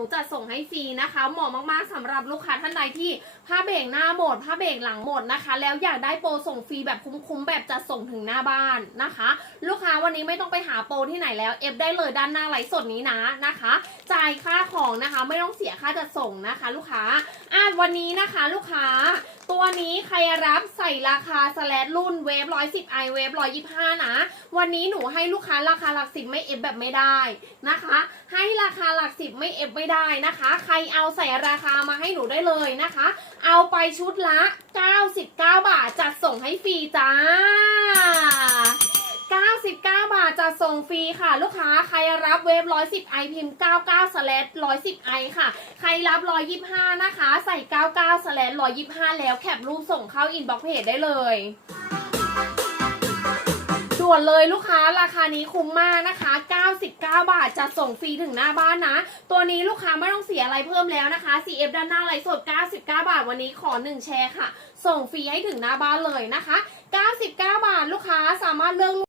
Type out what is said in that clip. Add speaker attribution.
Speaker 1: นูจะส่งให้ฟรีนะคะ เหมาะมากๆสำหรับลูกค้าท่านใดที่ผ้าเบรกหน้าหมดผ้าเบรกหลังหมดนะคะ แล้วอยากได้โปรส่งฟรีแบบคุ้มๆแบบจะส่งถึงหน้าบ้านนะคะ ลูกค้าวันนี้ไม่ต้องไปหาโปรที่ไหนแล้วเอฟได้เลยด้านหน้าไลฟ์สดนี้นะนะคะ จ่ายค่าของนะคะ ไม่ต้องเสียค่าจัดส่งนะคะ ลูกค้าอะวันนี้นะคะ ลูกค้า นี้ใครรับใส่ราคาสแลดรุ่นเวฟร้อยสิบไอเวฟร้อยยี่ห้านะ วันนี้หนูให้ลูกค้าราคาหลักสิบไม่เอฟแบบไม่ได้นะคะ ให้ราคาหลักสิบไม่เอฟไม่ได้นะคะ ใครเอาใส่ราคามาให้หนูได้เลยนะคะ เอาไปชุดละ 99 บาทจัดส่งให้ฟรีจ้า ส่งฟรีค่ะ ลูกค้าใครรับเวฟ110 i พิมพ์99 slash 110 i ค่ะ ใครรับ125นะคะ ใส่99 slash 125แล้วแคปรูปส่งเข้าอินบ็อกเพจได้เลยด่วนเลยลูกค้าราคานี้คุ้มมากนะคะ 99 บาทจะส่งฟรีถึงหน้าบ้านนะ ตัวนี้ลูกค้าไม่ต้องเสียอะไรเพิ่มแล้วนะคะ CF ด้านหน้าไลฟ์สด 99 บาท วันนี้ขอ 1 แชร์ค่ะ ส่งฟรีให้ถึงหน้าบ้านเลยนะคะ 99 บาทลูกค้าสามารถเลือก